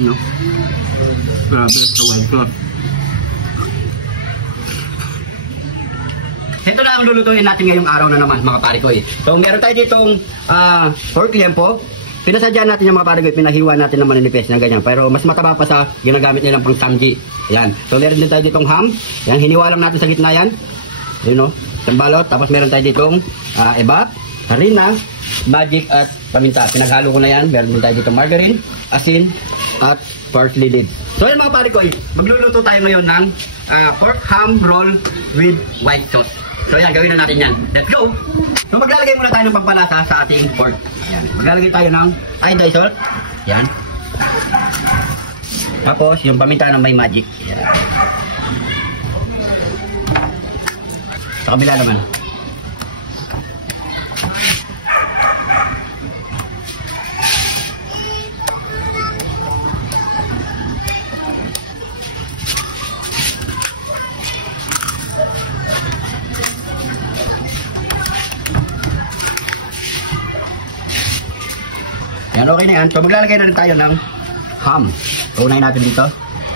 No? Grabe sa white sauce. Ito na ang lulutuin natin ngayong araw na naman mga pare ko. So meron tayo ditong pork liempo. Pinasadya natin yung mga pare ko, pinahiwa natin ng maninipis na ganyan. Pero mas mataba pa sa ginagamit nilang pang samji. Yan. So meron din tayo ditong ham. Yan, hiniwa lang natin sa gitna yan. Yun o, balot. Tapos meron tayo ditong eba, harina, magic at paminta. Pinaghalo ko na yan. Meron din tayo ditong margarine, asin, at parsley leaves. So yan mga pare ko, magluluto tayo ngayon ng pork ham roll with white sauce. So yan, gawin na natin yan. Let's go! So maglalagay muna tayo ng pampalasa sa ating pork. Yan. Maglalagay tayo ng iodized salt. Yan. Tapos yung paminta ng may magic. Yan. Sa kabila naman. Yan, okay na yan. So maglalagay na rin tayo ng ham. So unahin natin dito.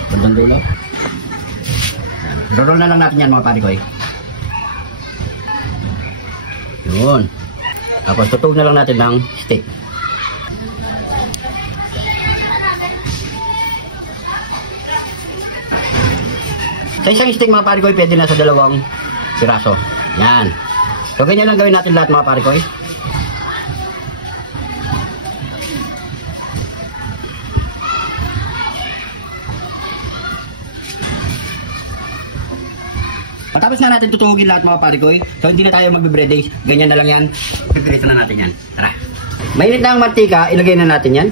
Bandang dulo. Roll na lang natin yan mga pare ko. Yun. Tapos tutug na lang natin ng steak. Sa isang steak mga pare ko, pwede na sa 2 piraso. Yan. So ganyan lang gawin natin lahat mga pare ko. Matapos na natin tutugin lahat mga pare ko. So hindi na tayo magbe-breading. Ganyan na lang yan. Pipirito na natin yan. Tara. Mainit na ang mantika. Ilagay na natin yan.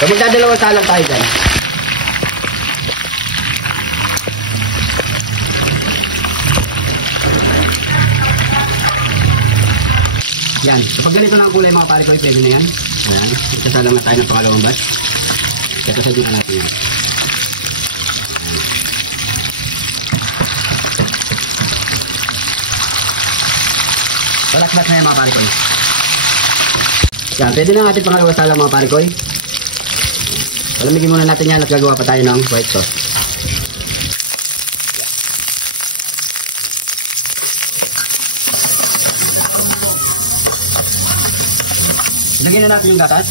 So magdadalawang salang tayo dyan. Yan. So pag ganito na ang kulay mga pare ko, pwede na yan. Yan. Isasalang na tayo ng pangalawang batch. Ito na natin yan. Palat-bat na yan mga pare ko. Yan. Pwede na natin pangalawang salang mga pare ko. Palamigin muna natin yan at gagawa pa tayo ng white sauce. Ilagyan na natin yung gatas.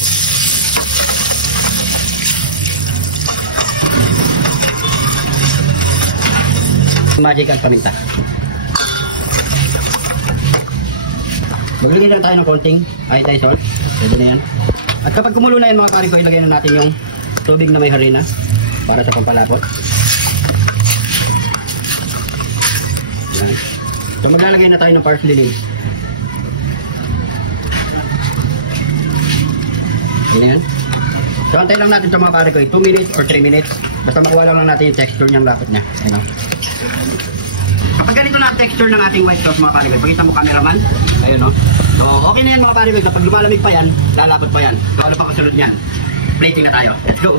Magic at paminta. Maglagay na tayo ng konting iodized salt. Pwede na yan. At kapag kumulo na yan mga pare ko, ilagay na natin yung tubig na may harina para sa pampalapot. Yan. So maglalagay na tayo ng parsley leaves. Ayan. So antay lang natin sa mga pare ko 2 minutes or 3 minutes. Basta makuha lang natin yung texture niyang lapot niya. Ayan. Kapag ganito na ang texture ng ating white sauce mga pare ko, pakita mo cameraman. Ayun no. So okay na yan mga pare ko. Kapag lumalamig pa yan, lalapot pa yan. So ano pa kasunod niyan? Plating na tayo. Let's go.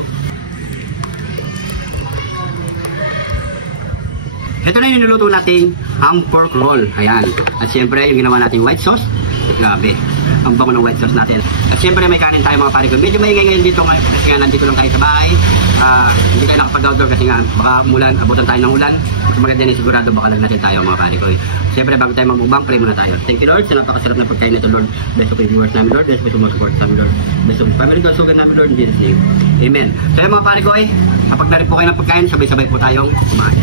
Ito na yung niluluto nating ang pork roll. Ayan. At siyempre yung ginawa nating white sauce. Grabe. Ang bango ng white sauce natin. At siyempre may kanin tayo mga pare ko. Medyo maingay ngayon dito kasi nga nandito lang tayo sa bahay. Hindi tayo nakapag-outdoor kasi nga baka umulan, abutan tayo ng ulan. At maganda din sigurado baka lagnatin tayo mga pare ko. Siyempre bago tayo mag-mukbang, pray muna tayo. Thank you Lord sa napakasarap na pagkain nito Lord. Bless the viewers namin Lord. Bless the support namin Lord. Bless the family kasugan namin Lord in Jesus name. Amen. So mga pare ko kapag narin po kayo ng pagkain, sabay-sabay po tayong kumain.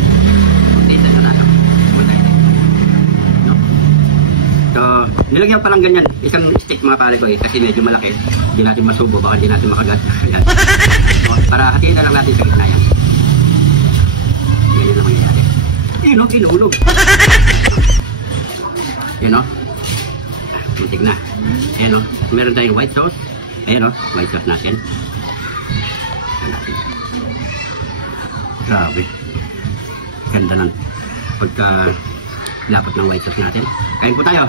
So, nilagyan pa lang ganyan, isang stick mga pare ko kasi medyo malaki. Hindi natin masubo, baka hindi natin makagat. So, para hatiin na lang natin sa gitna yan. Ganyan naman yan. Ayun o, kinulog. Ayun o. Muntik na. Ayun o, meron tayong white sauce. Ayun o, white sauce natin. Grabe. Ganda lang. Pagka lapot ng white sauce natin. Kain po tayo.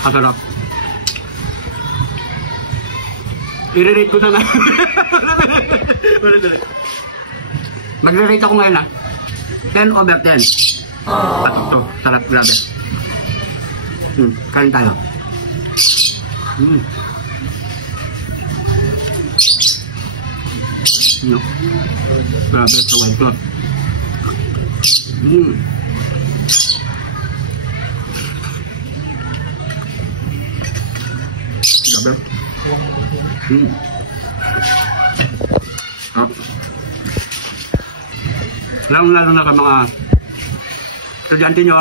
Masarap. I-rate ko na nga. Magre-rate ako ngayon 10 over 10. Patok to. Sarap, grabe. Kain tayo. No. Grabe, sawad ko. Grabe. Lalo na sa mga estudyante nyo,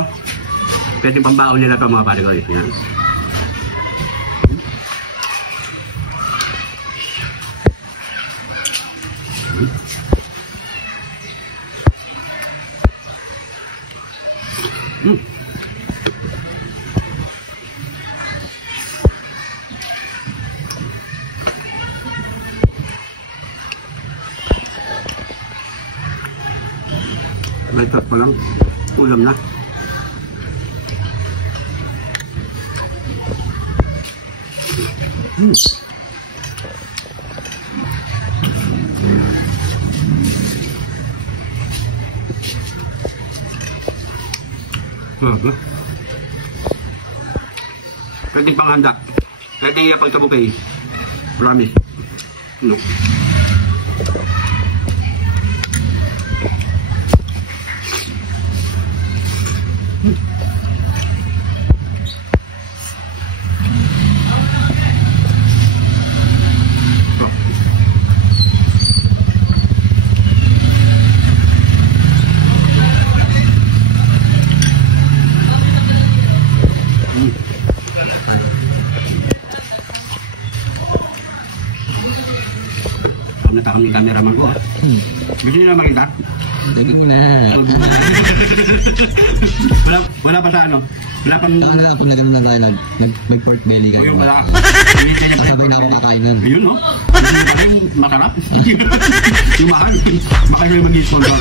pwede pambaon nila ito mga pare ko. May top pa lang, ulam na. Pwede panghanda, pwede pagtabukay. Promise. No. Natakam ni cameraman ko. Gusto nyo na makita? Hindi ko na. Wala pa sa ano? Wala pang... Ako na ganun na tayo. Nag-pork belly ka. Ayun pala. Kasabay na ako kakain nun. Ayun no? Ayun masarap. Yung mahal. Baka nyo yung mag-i-stall ka.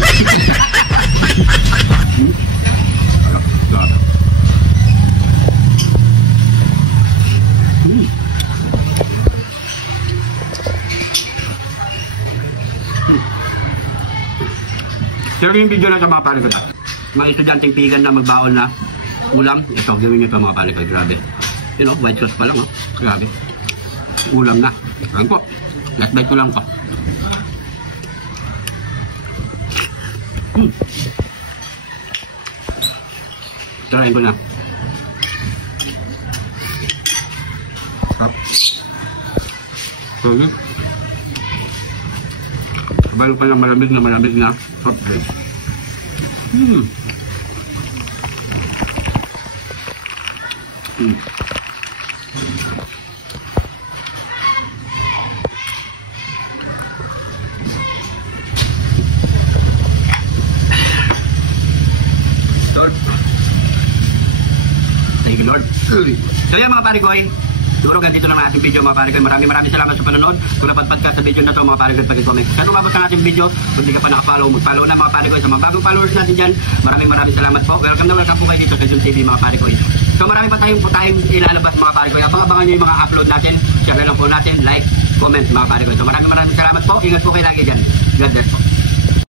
Pero yung video na sa mga pare ko na, mga estudyanteng pigan na magbaon na ulam, ito, gawin nyo ito mga pare ko, grabe. You know, white sauce pa lang, grabe. Ulam na. Ayan po, last bite ko lang po. Tarayin ko na. Okay. Bago pa lang malamig na. Okay. Thank you, Lord. So yan mga pare ko siguro ganito lang ang ating video mga pare ko. Maraming salamat sa panonood. Kung napadpad ka sa video na ito mga pare ko, pag-comment. Kung umabot ka natin video, kung di ka pa nakafollow, mag-follow na mga pare ko. Sa mga bagong followers natin dyan, maraming salamat po. Welcome po kayo dito sa Jun TV mga pare ko. So marami pa tayong ilalabas mga pare ko. Abangan nyo yung mga upload natin. Share lang po natin, like, comment mga pare ko. So maraming salamat po. Ingat po kayo lagi dyan. God bless po.